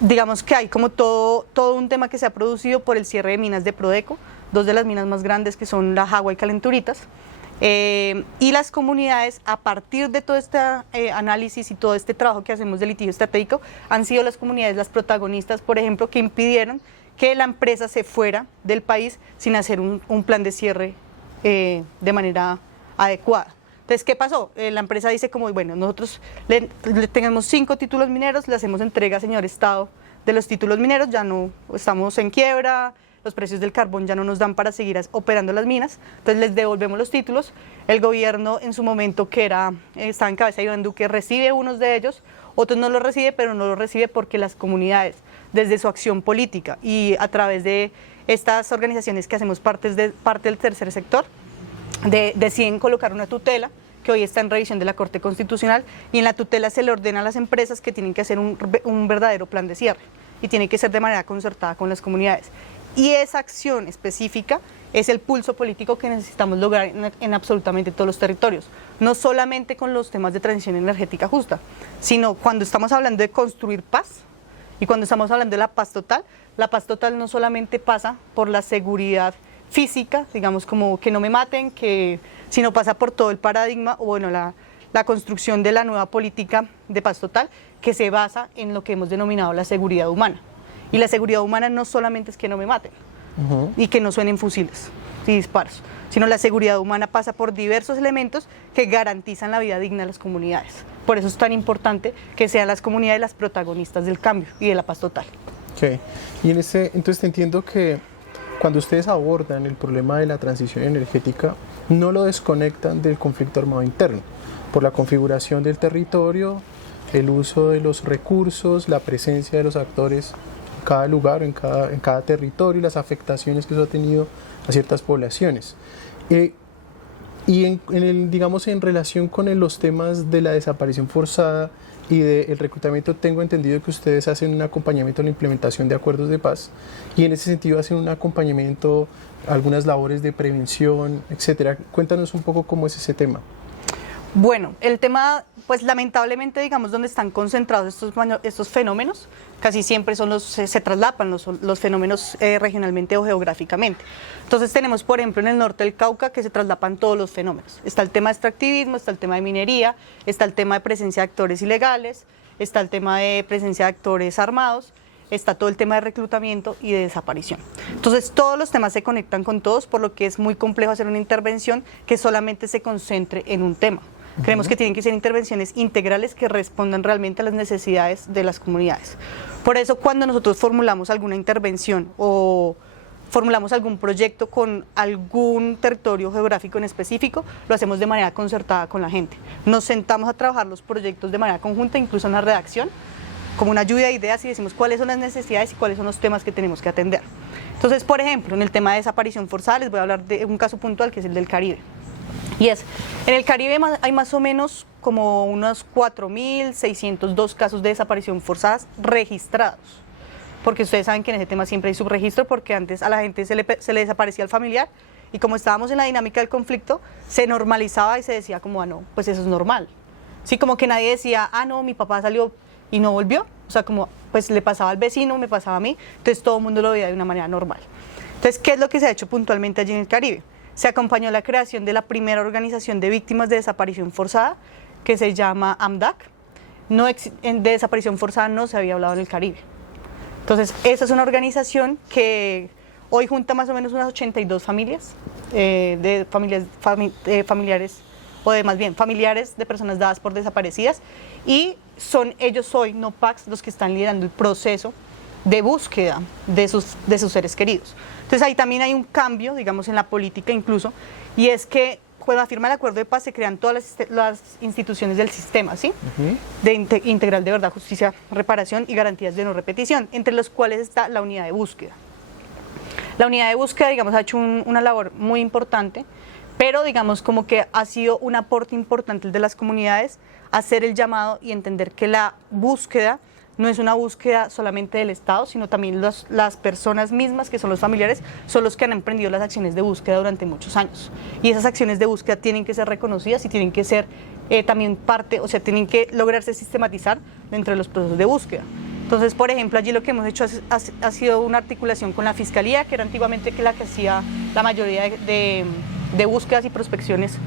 digamos que hay como todo un tema que se ha producido por el cierre de minas de Prodeco, dos de las minas más grandes que son La Jagua y Calenturitas, y las comunidades, a partir de todo este análisis y todo este trabajo que hacemos de litigio estratégico, han sido las comunidades las protagonistas, por ejemplo, que impidieron que la empresa se fuera del país sin hacer un plan de cierre de manera adecuada. Entonces, ¿qué pasó? La empresa dice como, bueno, nosotros le tenemos 5 títulos mineros, le hacemos entrega, señor Estado, de los títulos mineros, ya no estamos en quiebra, los precios del carbón ya no nos dan para seguir operando las minas, entonces les devolvemos los títulos. El gobierno en su momento, que estaba en cabeza de Iván Duque, recibe unos de ellos, otros no los recibe, pero no los recibe porque las comunidades, desde su acción política y a través de estas organizaciones que hacemos parte del tercer sector, deciden colocar una tutela que hoy está en revisión de la Corte Constitucional, y en la tutela se le ordena a las empresas que tienen que hacer un verdadero plan de cierre y tiene que ser de manera concertada con las comunidades. Y esa acción específica es el pulso político que necesitamos lograr en absolutamente todos los territorios, no solamente con los temas de transición energética justa, sino cuando estamos hablando de construir paz y cuando estamos hablando de la paz total no solamente pasa por la seguridad física, digamos como que no me maten, sino pasa por todo el paradigma, o bueno, la construcción de la nueva política de paz total que se basa en lo que hemos denominado la seguridad humana. Y la seguridad humana no solamente es que no me maten y que no suenen fusiles y disparos, sino la seguridad humana pasa por diversos elementos que garantizan la vida digna de las comunidades. Por eso es tan importante que sean las comunidades las protagonistas del cambio y de la paz total. Okay. Y entonces entiendo que cuando ustedes abordan el problema de la transición energética, no lo desconectan del conflicto armado interno, por la configuración del territorio, el uso de los recursos, la presencia de los actores en cada lugar, en cada territorio, y las afectaciones que eso ha tenido a ciertas poblaciones. Y digamos, en relación con los temas de la desaparición forzada y del reclutamiento, tengo entendido que ustedes hacen un acompañamiento en la implementación de acuerdos de paz, y en ese sentido hacen un acompañamiento, algunas labores de prevención, etcétera. Cuéntanos un poco cómo es ese tema. Bueno, el tema, pues lamentablemente, digamos, donde están concentrados estos fenómenos, casi siempre se traslapan los fenómenos regionalmente o geográficamente. Entonces tenemos, por ejemplo, en el norte del Cauca, que se traslapan todos los fenómenos. Está el tema de extractivismo, está el tema de minería, está el tema de presencia de actores ilegales, está el tema de presencia de actores armados, está todo el tema de reclutamiento y de desaparición. Entonces todos los temas se conectan con todos, por lo que es muy complejo hacer una intervención que solamente se concentre en un tema. Creemos que tienen que ser intervenciones integrales que respondan realmente a las necesidades de las comunidades. Por eso, cuando nosotros formulamos alguna intervención o formulamos algún proyecto con algún territorio geográfico en específico, lo hacemos de manera concertada con la gente. Nos sentamos a trabajar los proyectos de manera conjunta, incluso en la redacción, como una lluvia de ideas y decimos cuáles son las necesidades y cuáles son los temas que tenemos que atender. Entonces, por ejemplo, en el tema de desaparición forzada, les voy a hablar de un caso puntual que es el del Caribe. Y es, en el Caribe hay más o menos como unos 4.602 casos de desaparición forzadas registrados. Porque ustedes saben que en ese tema siempre hay subregistro, porque antes a la gente se le desaparecía el familiar y como estábamos en la dinámica del conflicto, se normalizaba y se decía como, ah, no, pues eso es normal. Sí, como que nadie decía, ah, no, mi papá salió y no volvió. O sea, como pues le pasaba al vecino, me pasaba a mí, entonces todo el mundo lo veía de una manera normal. Entonces, ¿qué es lo que se ha hecho puntualmente allí en el Caribe? Se acompañó la creación de la primera organización de víctimas de desaparición forzada, que se llama AMDAC. De desaparición forzada no se había hablado en el Caribe. Entonces, esa es una organización que hoy junta más o menos unas 82 familias, familiares, o de más bien familiares de personas dadas por desaparecidas, y son ellos hoy, no PACS, los que están liderando el proceso de búsqueda de sus seres queridos. Entonces, ahí también hay un cambio, digamos, en la política incluso, y es que cuando firma el acuerdo de paz se crean todas las instituciones del sistema, ¿sí? De integral de verdad, justicia, reparación y garantías de no repetición, entre los cuales está la unidad de búsqueda. La unidad de búsqueda, digamos, ha hecho una labor muy importante, pero digamos como que ha sido un aporte importante de las comunidades hacer el llamado y entender que la búsqueda no es una búsqueda solamente del Estado, sino también las personas mismas, que son los familiares, son los que han emprendido las acciones de búsqueda durante muchos años. Y esas acciones de búsqueda tienen que ser reconocidas y tienen que ser también parte, o sea, tienen que lograrse sistematizar dentro de los procesos de búsqueda. Entonces, por ejemplo, allí lo que hemos hecho ha sido una articulación con la Fiscalía, que era antiguamente la que hacía la mayoría de búsquedas y prospecciones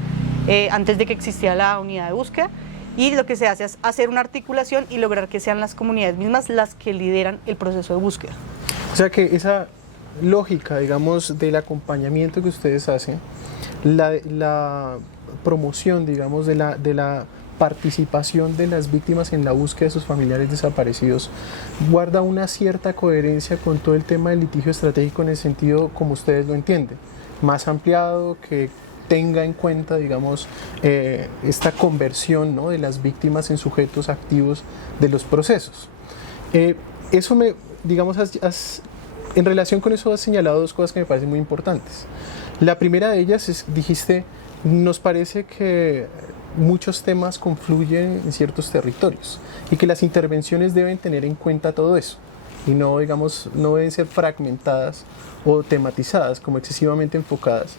antes de que existiera la unidad de búsqueda. Y lo que se hace es hacer una articulación y lograr que sean las comunidades mismas las que lideran el proceso de búsqueda. O sea que esa lógica, digamos, del acompañamiento que ustedes hacen, la promoción, digamos, de la participación de las víctimas en la búsqueda de sus familiares desaparecidos, guarda una cierta coherencia con todo el tema del litigio estratégico en el sentido como ustedes lo entienden, más ampliado, que tenga en cuenta, digamos, esta conversión, ¿no?, de las víctimas en sujetos activos de los procesos. Eso digamos, en relación con eso has señalado dos cosas que me parecen muy importantes. La primera de ellas es, dijiste, nos parece que muchos temas confluyen en ciertos territorios y que las intervenciones deben tener en cuenta todo eso y no, digamos, no deben ser fragmentadas o tematizadas, como excesivamente enfocadas.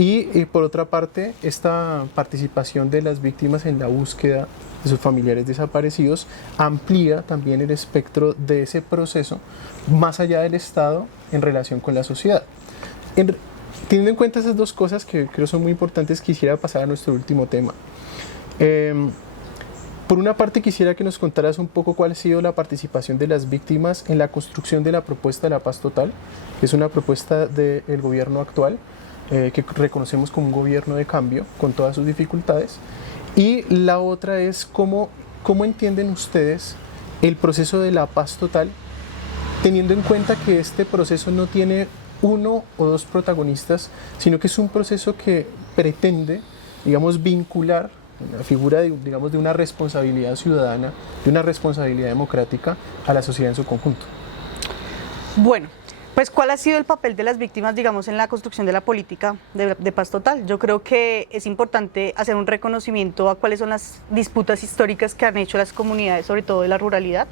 Y por otra parte, esta participación de las víctimas en la búsqueda de sus familiares desaparecidos amplía también el espectro de ese proceso más allá del Estado en relación con la sociedad. Teniendo en cuenta esas dos cosas que creo son muy importantes, quisiera pasar a nuestro último tema. Por una parte, quisiera que nos contaras un poco cuál ha sido la participación de las víctimas en la construcción de la propuesta de la paz total, que es una propuesta del gobierno actual, que reconocemos como un gobierno de cambio con todas sus dificultades, y la otra es cómo entienden ustedes el proceso de la paz total, teniendo en cuenta que este proceso no tiene uno o dos protagonistas, sino que es un proceso que pretende, digamos, vincular la figura digamos, de una responsabilidad ciudadana, de una responsabilidad democrática a la sociedad en su conjunto. Bueno, pues, ¿cuál ha sido el papel de las víctimas, digamos, en la construcción de la política de paz total? Yo creo que es importante hacer un reconocimiento a cuáles son las disputas históricas que han hecho las comunidades, sobre todo de la ruralidad,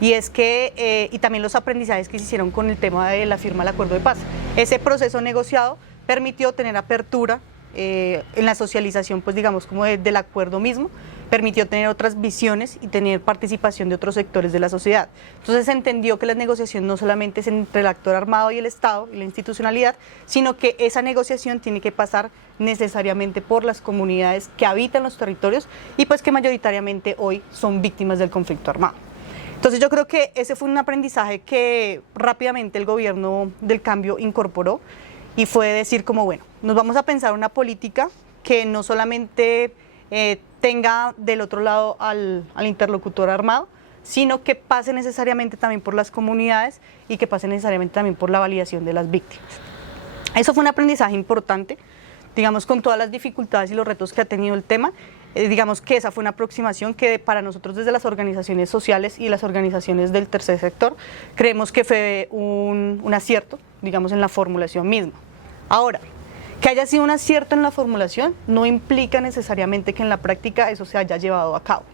y es que, y también los aprendizajes que se hicieron con el tema de la firma del acuerdo de paz. Ese proceso negociado permitió tener apertura en la socialización, pues digamos, como del acuerdo mismo, permitió tener otras visiones y tener participación de otros sectores de la sociedad. Entonces se entendió que la negociación no solamente es entre el actor armado y el Estado y la institucionalidad, sino que esa negociación tiene que pasar necesariamente por las comunidades que habitan los territorios y pues que mayoritariamente hoy son víctimas del conflicto armado. Entonces yo creo que ese fue un aprendizaje que rápidamente el gobierno del cambio incorporó y fue decir como, bueno, nos vamos a pensar una política que no solamente tenga del otro lado al interlocutor armado, sino que pase necesariamente también por las comunidades y que pase necesariamente también por la validación de las víctimas. Eso fue un aprendizaje importante, digamos, con todas las dificultades y los retos que ha tenido el tema. Digamos que esa fue una aproximación que para nosotros desde las organizaciones sociales y las organizaciones del tercer sector creemos que fue un acierto, digamos, en la formulación misma. Ahora, que haya sido un acierto en la formulación no implica necesariamente que en la práctica eso se haya llevado a cabo.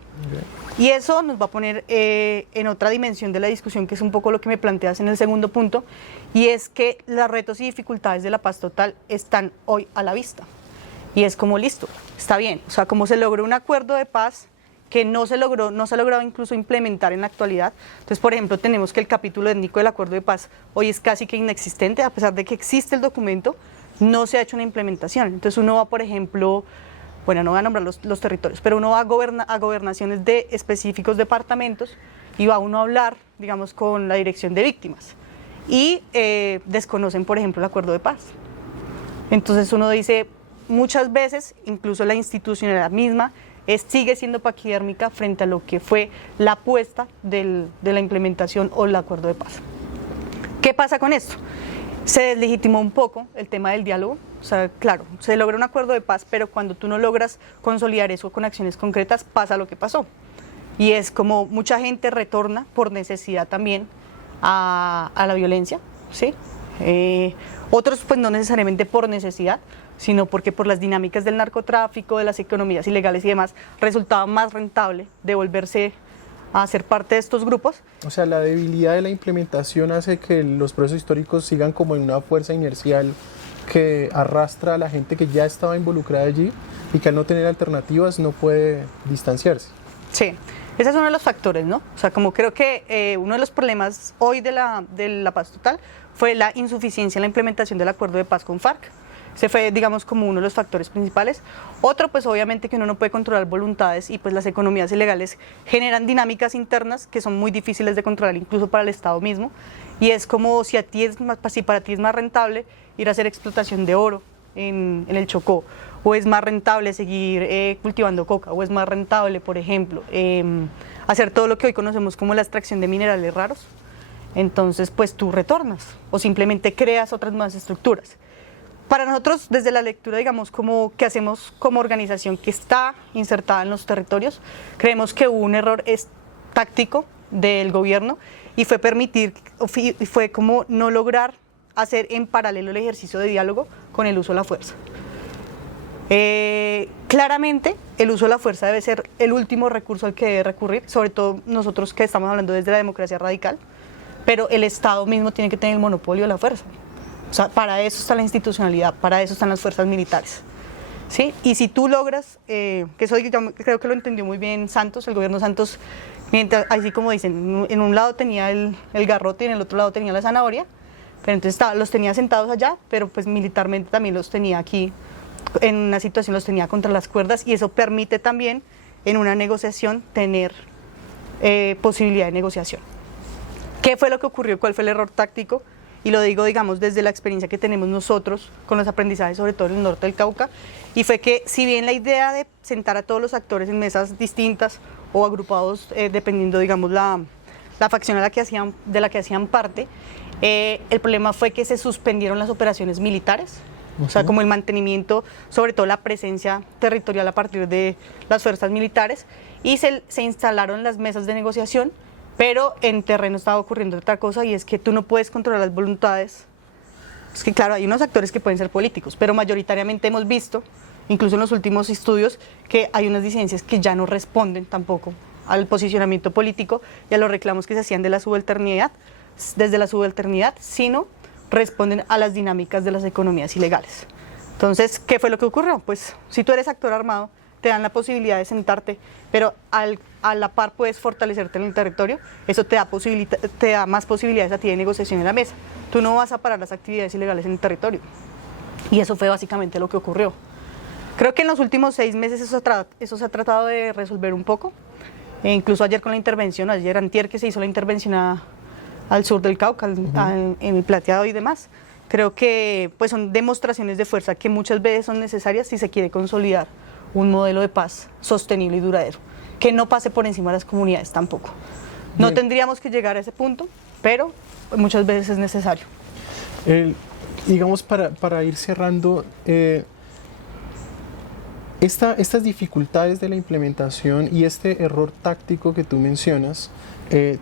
Y eso nos va a poner en otra dimensión de la discusión, que es un poco lo que me planteas en el segundo punto, y es que los retos y dificultades de la paz total están hoy a la vista. Y es como listo, está bien, o sea, como se logró un acuerdo de paz que no se ha logrado incluso implementar en la actualidad. Entonces, por ejemplo, tenemos que el capítulo étnico del acuerdo de paz hoy es casi que inexistente, a pesar de que existe el documento, no se ha hecho una implementación. Entonces uno va, por ejemplo, bueno, no voy a nombrar los territorios, pero uno va a gobernaciones de específicos departamentos y va uno a hablar, digamos, con la dirección de víctimas y desconocen, por ejemplo, el acuerdo de paz. Entonces uno dice, muchas veces, incluso la institucionalidad misma sigue siendo paquidérmica frente a lo que fue la apuesta de la implementación o el acuerdo de paz. ¿Qué pasa con esto? Se deslegitimó un poco el tema del diálogo. O sea, claro, se logra un acuerdo de paz, pero cuando tú no logras consolidar eso con acciones concretas, pasa lo que pasó. Y es como mucha gente retorna por necesidad también a la violencia, ¿sí? Otros pues no necesariamente por necesidad, sino porque por las dinámicas del narcotráfico, de las economías ilegales y demás, resultaba más rentable devolverse a ser parte de estos grupos. O sea, la debilidad de la implementación hace que los procesos históricos sigan como en una fuerza inercial que arrastra a la gente que ya estaba involucrada allí y que al no tener alternativas no puede distanciarse. Sí, ese es uno de los factores, ¿no? O sea, como creo que uno de los problemas hoy de la paz total fue la insuficiencia en la implementación del acuerdo de paz con FARC. Ese fue, digamos, como uno de los factores principales. Otro, pues obviamente que uno no puede controlar voluntades y pues las economías ilegales generan dinámicas internas que son muy difíciles de controlar incluso para el Estado mismo. Y es como si para ti es más rentable ir a hacer explotación de oro en el Chocó, o es más rentable seguir cultivando coca, o es más rentable, por ejemplo, hacer todo lo que hoy conocemos como la extracción de minerales raros. Entonces, pues tú retornas o simplemente creas otras nuevas estructuras. Para nosotros, desde la lectura, digamos, como que hacemos como organización que está insertada en los territorios, creemos que hubo un error táctico del gobierno y fue como no lograr hacer en paralelo el ejercicio de diálogo con el uso de la fuerza. Claramente, el uso de la fuerza debe ser el último recurso al que debe recurrir, sobre todo nosotros que estamos hablando desde la democracia radical, pero el Estado mismo tiene que tener el monopolio de la fuerza. O sea, para eso está la institucionalidad, para eso están las fuerzas militares, ¿sí? Y si tú logras, que eso yo creo que lo entendió muy bien Santos, el gobierno Santos, mientras, así como dicen, en un lado tenía el garrote y en el otro lado tenía la zanahoria, pero entonces los tenía sentados allá, pero pues militarmente también los tenía aquí, en una situación los tenía contra las cuerdas, y eso permite también en una negociación tener posibilidad de negociación. ¿Qué fue lo que ocurrió? ¿Cuál fue el error táctico? Y lo digo, digamos, desde la experiencia que tenemos nosotros con los aprendizajes, sobre todo en el norte del Cauca, y fue que si bien la idea de sentar a todos los actores en mesas distintas o agrupados, dependiendo, digamos, la facción de la que hacían parte, el problema fue que se suspendieron las operaciones militares, o sea, como el mantenimiento, sobre todo la presencia territorial a partir de las fuerzas militares, y se instalaron las mesas de negociación. Pero en terreno estaba ocurriendo otra cosa, y es que tú no puedes controlar las voluntades. Es que claro, hay unos actores que pueden ser políticos, pero mayoritariamente hemos visto, incluso en los últimos estudios, que hay unas disidencias que ya no responden tampoco al posicionamiento político y a los reclamos que se hacían de la subalternidad, sino responden a las dinámicas de las economías ilegales. Entonces, ¿qué fue lo que ocurrió? Pues si tú eres actor armado, te dan la posibilidad de sentarte, pero a la par puedes fortalecerte en el territorio. Eso te da más posibilidades a ti de negociación en la mesa. Tú no vas a parar las actividades ilegales en el territorio. Y eso fue básicamente lo que ocurrió. Creo que en los últimos 6 meses eso se ha tratado de resolver un poco. Incluso ayer con la intervención, antier que se hizo la intervención al sur del Cauca, en el Plateado y demás. Creo que pues son demostraciones de fuerza que muchas veces son necesarias si se quiere consolidar un modelo de paz sostenible y duradero, que no pase por encima de las comunidades tampoco. No Bien. tendríamos que llegar a ese punto, pero muchas veces es necesario. Digamos, para ir cerrando, estas dificultades de la implementación y este error táctico que tú mencionas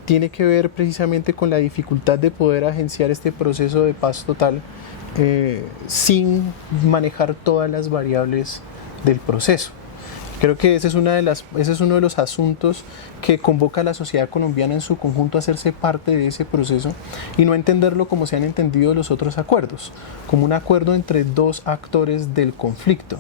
tiene que ver precisamente con la dificultad de poder agenciar este proceso de paz total sin manejar todas las variables del proceso. Creo que ese es uno de los asuntos que convoca a la sociedad colombiana en su conjunto a hacerse parte de ese proceso y no entenderlo como se han entendido los otros acuerdos, como un acuerdo entre dos actores del conflicto,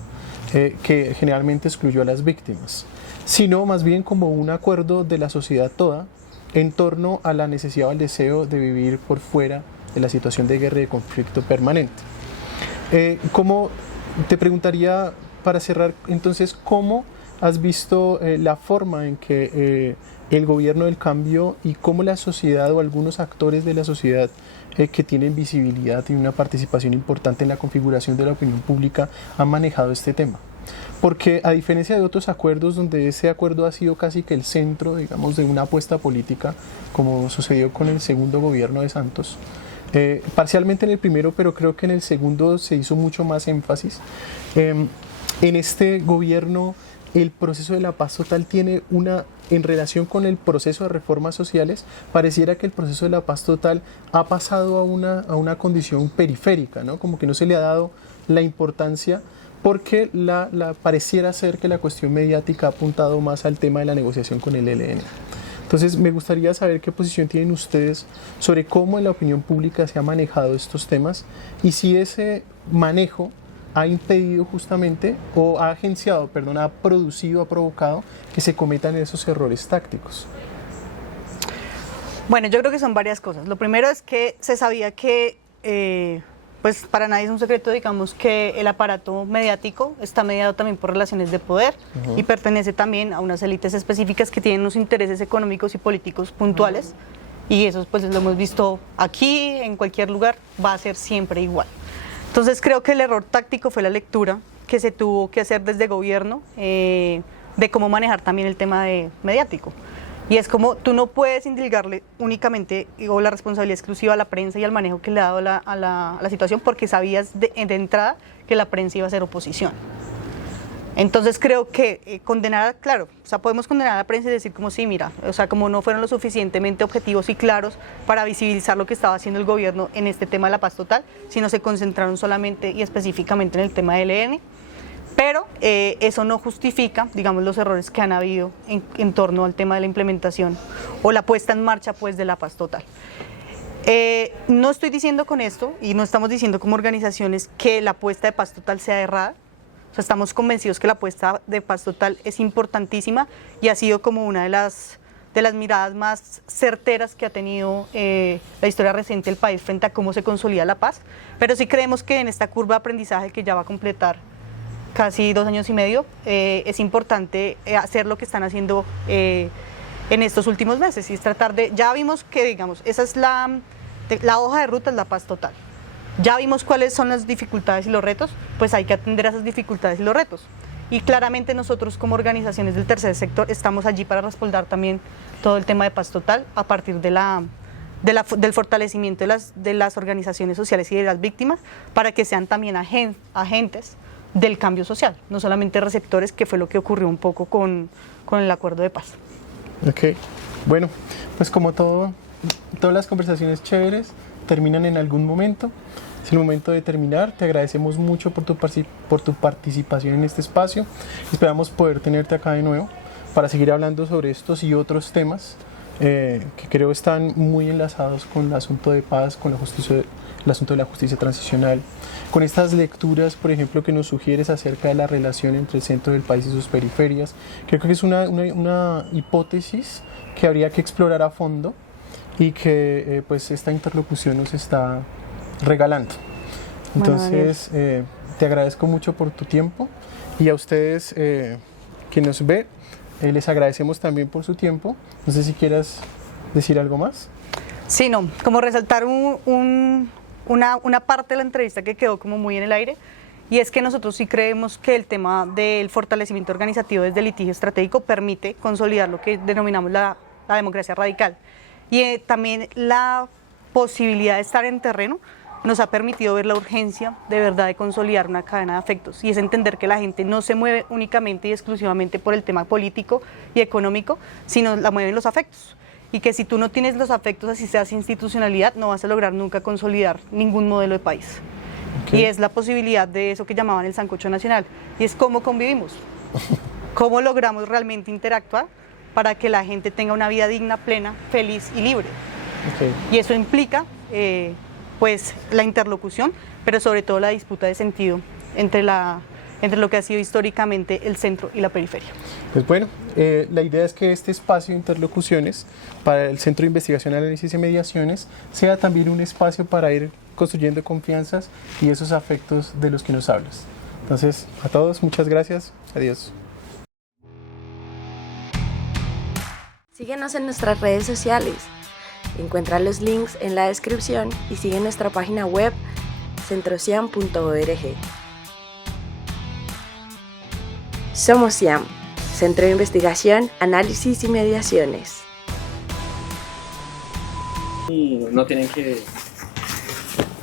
que generalmente excluyó a las víctimas, sino más bien como un acuerdo de la sociedad toda en torno a la necesidad o el deseo de vivir por fuera de la situación de guerra y de conflicto permanente. Como te preguntaría, para cerrar, entonces, ¿cómo has visto la forma en que el gobierno del cambio y cómo la sociedad o algunos actores de la sociedad que tienen visibilidad y una participación importante en la configuración de la opinión pública han manejado este tema? Porque a diferencia de otros acuerdos donde ese acuerdo ha sido casi que el centro, digamos, de una apuesta política, como sucedió con el segundo gobierno de Santos, parcialmente en el primero, pero creo que en el segundo se hizo mucho más énfasis. En este gobierno, el proceso de la paz total tiene en relación con el proceso de reformas sociales, pareciera que el proceso de la paz total ha pasado a una condición periférica, ¿no? Como que no se le ha dado la importancia porque pareciera ser que la cuestión mediática ha apuntado más al tema de la negociación con el ELN. Entonces, me gustaría saber qué posición tienen ustedes sobre cómo en la opinión pública se han manejado estos temas y si ese manejo ha impedido justamente, o ha agenciado, perdón, ha producido, ha provocado que se cometan esos errores tácticos. Bueno, yo creo que son varias cosas. Lo primero es que se sabía que, pues para nadie es un secreto, digamos, que el aparato mediático está mediado también por relaciones de poder y pertenece también a unas élites específicas que tienen unos intereses económicos y políticos puntuales y eso pues lo hemos visto aquí, en cualquier lugar, va a ser siempre igual. Entonces creo que el error táctico fue la lectura que se tuvo que hacer desde gobierno de cómo manejar también el tema mediático. Y es como tú no puedes indilgarle únicamente o la responsabilidad exclusiva a la prensa y al manejo que le ha dado a la situación porque sabías de entrada que la prensa iba a ser oposición. Entonces creo que claro, o sea, podemos condenar a la prensa y decir como sí, mira, o sea, como no fueron lo suficientemente objetivos y claros para visibilizar lo que estaba haciendo el gobierno en este tema de la paz total, sino se concentraron solamente y específicamente en el tema del ELN, pero eso no justifica, digamos, los errores que han habido en torno al tema de la implementación o la puesta en marcha, pues, de la paz total. No estoy diciendo con esto, y no estamos diciendo como organizaciones que la apuesta de paz total sea errada. O sea, estamos convencidos que la apuesta de paz total es importantísima y ha sido como una de las miradas más certeras que ha tenido la historia reciente del país frente a cómo se consolida la paz. Pero sí creemos que en esta curva de aprendizaje que ya va a completar casi 2 años y medio, es importante hacer lo que están haciendo en estos últimos meses y es tratar ya vimos que, digamos, esa es la hoja de ruta, es la paz total. Ya vimos cuáles son las dificultades y los retos, pues hay que atender a esas dificultades y los retos. Y claramente nosotros como organizaciones del tercer sector estamos allí para respaldar también todo el tema de paz total a partir del fortalecimiento de las organizaciones sociales y de las víctimas para que sean también agentes del cambio social, no solamente receptores, que fue lo que ocurrió un poco con el acuerdo de paz. Ok, bueno, pues como todas las conversaciones chéveres terminan en algún momento. Es el momento de terminar. Te agradecemos mucho por tu participación en este espacio. Esperamos poder tenerte acá de nuevo para seguir hablando sobre estos y otros temas que creo están muy enlazados con el asunto de paz, con el asunto de la justicia transicional, con estas lecturas, por ejemplo, que nos sugieres acerca de la relación entre el centro del país y sus periferias. Creo que es una hipótesis que habría que explorar a fondo y que pues esta interlocución nos está regalando. Entonces, te agradezco mucho por tu tiempo y a ustedes que nos ven, les agradecemos también por su tiempo. No sé si quieras decir algo más. Sí, no, como resaltar una parte de la entrevista que quedó como muy en el aire, y es que nosotros sí creemos que el tema del fortalecimiento organizativo desde el litigio estratégico permite consolidar lo que denominamos la democracia radical. Y también la posibilidad de estar en terreno nos ha permitido ver la urgencia de verdad de consolidar una cadena de afectos, y es entender que la gente no se mueve únicamente y exclusivamente por el tema político y económico, sino la mueven los afectos. Y que si tú no tienes los afectos, así seas institucionalidad, no vas a lograr nunca consolidar ningún modelo de país. Okay. Y es la posibilidad de eso que llamaban el sancocho nacional, y es cómo convivimos, cómo logramos realmente interactuar para que la gente tenga una vida digna, plena, feliz y libre. Okay. Y eso implica pues la interlocución, pero sobre todo la disputa de sentido entre lo que ha sido históricamente el centro y la periferia. Pues bueno, la idea es que este espacio de interlocuciones para el Centro de Investigación, Análisis y Mediaciones sea también un espacio para ir construyendo confianzas y esos afectos de los que nos hablas. Entonces, a todos, muchas gracias. Adiós. Síguenos en nuestras redes sociales. Encuentra los links en la descripción y sigue nuestra página web centrociam.org. Somos CIAM, Centro de Investigación, Análisis y Mediaciones. No tienen que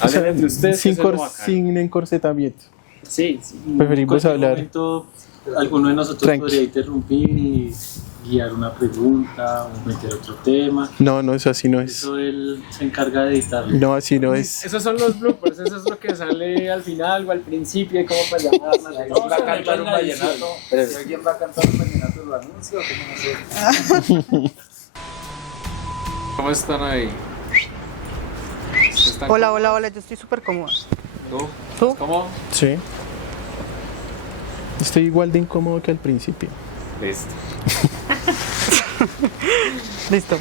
O sea, hablar entre ustedes. sin, eso es lo bacano. sin encorsetamiento. Sí, Preferimos en cualquier hablar. momento, alguno de nosotros Tranqui. podría interrumpir y guiar una pregunta o meter otro tema. No, no, eso así no es. Eso él se encarga de editarlo. No, así no es. Esos son los bloopers, eso es lo que sale al final o al principio y como para llamar. Si alguien va a cantar un vallenato, si alguien va a cantar un vallenato, lo anuncio, ¿cómo no sé? ¿Cómo están ahí? ¿Están Hola, hola, hola, yo estoy súper cómoda. ¿Tú? ¿Tú? ¿Cómo? Sí. Estoy igual de incómodo que al principio. Listo. Listo.